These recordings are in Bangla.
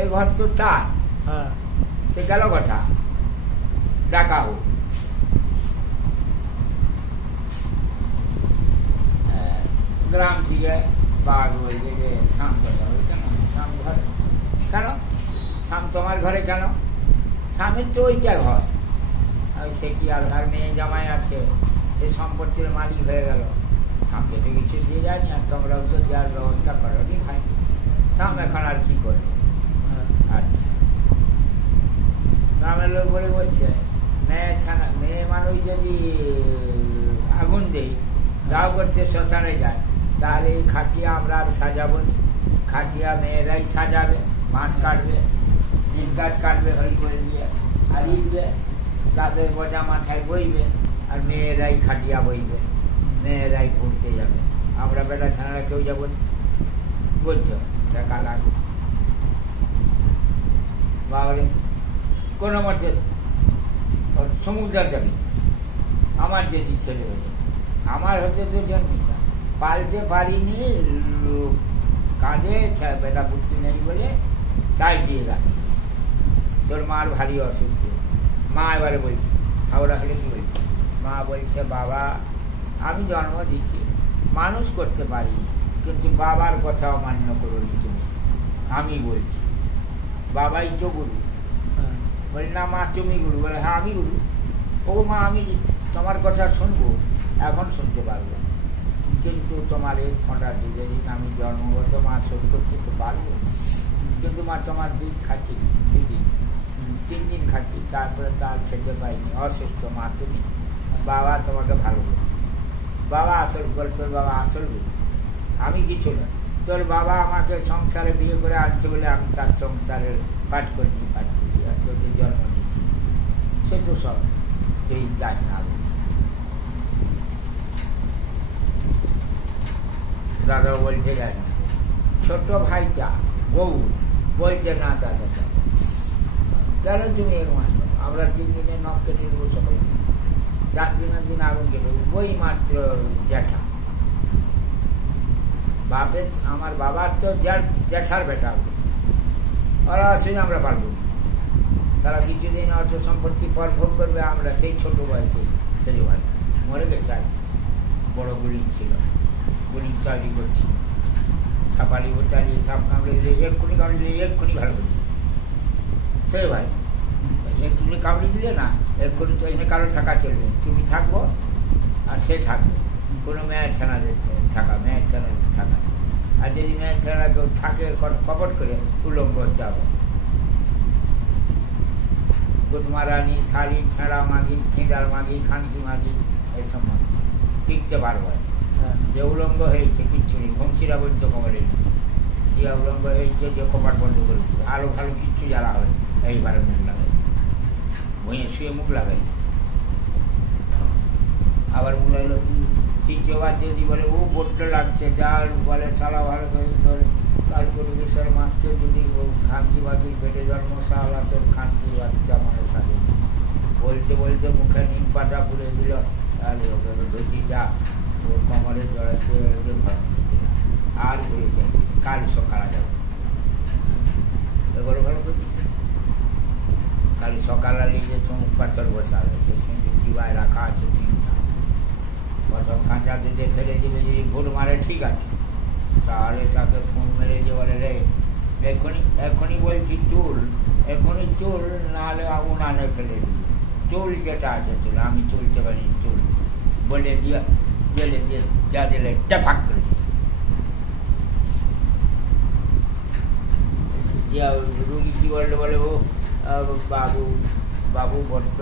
এই ঘর তো তার, সে গেল কথা ডাকা হোক। গ্রাম থেকে বাঘ বলছে যে শাম কথা হবে কেন, শাম ঘরে কেন, শাম তোমার ঘরে কেন, স্বামীর তো ওইটা ঘর, সে কি আর মেয়ে জামাই আছে, সে সম্পত্তির মালিক হয়ে গেল, স্বামীকে তো কিছু দিয়ে যায়নি, আর তোমরাও তো দেওয়ার ব্যবস্থা করো নি ভাই, স্বাম এখন আর কি করবে। আচ্ছা, গ্রামের লোক বলে বলছে মেয়ে মানুষ যদি আগুন দেই দাও করতে শ্মশানে যায়, তাহলে এই খাটিয়া আমরা আর সাজাবো নি, খাটিয়া মেয়েরাই সাজাবে, মাছ কাটবে, নিম গাছ কাটবে হরি করে দিয়ে, আর ইটবে, তাদের বোঝা মাথায় বইবে, আর মেয়েরাই খাটিয়া বইবে, মেয়েরাই পড়তে যাবে, আমরা বেটা ছাড়া কেউ যাবো বলছো দেখা লাগবে। বাবারে কোনো মতে সমুদ্র যাবি, আমার যদি ছেলে হতো, আমার হতে তো জন্মিতা পালতে পারিনি, কাঁধে বেটা বুদ্ধি নেই বলে চাই দিয়ে রাখি, তোর মার ভারী অসুস্থ। মা এবারে বলছি, হাওড়া হলে কি বলছি, মা বলছে বাবা আমি জন্ম দিচ্ছি, মানুষ করতে পারি, কিন্তু বাবার কথা অমান্য করো তুমি, আমি বলছি বাবাই তো গুরু। বলি না মা তুমি গুরু, বলে হ্যাঁ আমি গুরু। ও মা আমি তোমার কথা শুনবো, এখন শুনতে পারবো, কিন্তু তোমার এই ফোঁটা দিলে আমি জন্মগত মা শোধ করতে তো পারবো, কিন্তু মা তোমার দুধ খাচ্ছি দিদি, 3 দিন খাচ্ছি, তারপরে তার খেতে পাইনি, অসুস্থ মা তুমি, বাবা তোমাকে ভালো বলছি, বাবা আসল বল, তোর বাবা আসল বল, আমি কিছু না, তোর বাবা আমাকে সংসারে বিয়ে করে আনছে বলে আমি তার সংসারের পাঠ করিনি, আর তোকে জন্ম দিচ্ছি, সে তো সব এই গাছ না বলছি। দাদা বলছে জানি, ছোট ভাইটা বউ বলছে না দাদা কেন তুমি এক মাস, আমরা 3 দিনে নখ কেটে দেবো সবাই, 4 দিন আগুন কেটে দেবো, বই মাত্র জ্যাঠা বাপের, আমার বাবার তো জ্যাঠার বেটা, ওরা আসলে আমরা পারবো, তারা কিছুদিন অর্থ সম্পত্তি পর ভোগ করবে, আমরা সেই ছোট বয়সে ছেলে ভাই মরে গেছে, বড় গুলি ছিল, গুলি তৈরি করছি, সাপালি চালিয়ে সাপ কামড়ে দিলে এক্ষুনি ভালো করি, সে ভাই এক্ষুনি কামড়ে দিলে না, এক্ষুনি তো এখানে কারো থাকা চলবে, তুমি থাকবো আর সে থাকবে, কোনো মেয়ের ছানা থাকা, মেয়ের ছানা থাকা, আর যদি মেয়ের ছানা কেউ থাকে কপট করে উলঙ্গ হতে হবে, গুদমারানি, শাড়ি, ছেঁড়া মাগি, ছিঁড়ার মাগি, খানকি মাগি, এইসব মাগি টিকতে পারবো, যে উলঙ্গ হয়েছে কিচ্ছু নেই, ঘুমছিরা বলছে কমরে, যে উলঙ্গ হয়েছে যে কপাট বন্ধ করে দিচ্ছে, আরো ভালো কিচ্ছু জ্বালা হবে, এইবারে মুখ লাগাই, ভুঁয়ে শুয়ে মুখ লাগাই, আবার মুলাইলো 3বার যদি বলে ও বড্ড লাগছে, যার বলে সালা ভালো করে কাল করে বিষয় মাছকে যদি খানকি বাকি পেটে জন্ম সালা তোর খানকি বাচ্চা মানুষ সাথে বলতে মুখে নিম পাতা পুড়ে দিল, তাহলে ওকে ধুতি যা ওর কোমরে জড়াইতে ঘর আর ঘুরে যায়, কাল সকালে যাবে, এগুলো ভালো করে কাল সকালে নিয়ে চমুক পাথর বসাবে, সে কিন্তু জীবায় রাখা আছে 3টা, প্রথম কাঁচা দিতে ফেলে দিলে যদি ভুল মারে ঠিক আছে, তাহলে তাকে ফোন মেরে যে বলে রে এখনই বলছি চুল, এখনই চুল, নাহলে উনানে ফেলে দিই, চুল যেটা আছে চুল, আমি চলতে পারি চুল বলে দিয়ে জেলে দিয়ে যা দিলে টেফাক করে রুগী কি বললো, বলে ও বাবু বড্ড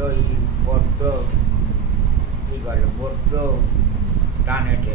কি করলো, বড্ড টানেটে